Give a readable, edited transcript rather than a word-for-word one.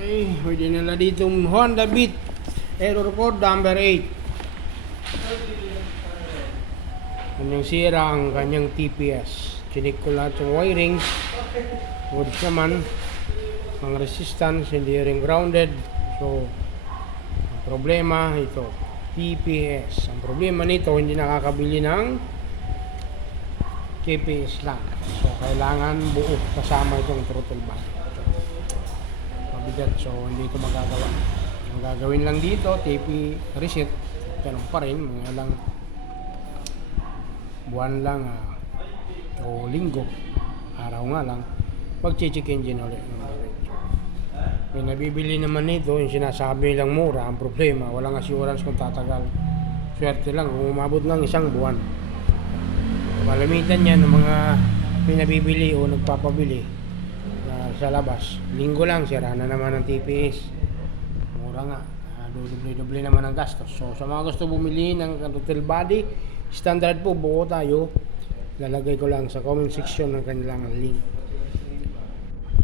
Ay, pwede nila dito Honda Beat error code number 8. Kanyang sira ang kanyang TPS. Chinik ko lahat yung wirings. Goods naman. Ang resistance, hindi rin grounded. So, ang problema ito, TPS. Ang problema nito, hindi nakakabili ng KPS lang. So, kailangan buo kasama itong throttle body. Mabigat, so hindi ito magagawa. Ang gagawin lang dito, TP reset. Ganun pa rin, mga lang buwan lang o linggo, araw nga lang, mag-check engine ulit. May nabibili naman nito, yung sinasabi lang mura, ang problema, walang assurance kung tatagal. Swerte lang kung umabot ng isang buwan. Malamitan yan ng mga pinabibili o nagpapabili sa labas. Linggo lang, sira na naman ang TPS. Mura nga, doble-doble naman ang gastos. So sa mga gusto bumili ng throttle body, standard po, buo tayo. Lalagay ko lang sa comment section ng kanilang link.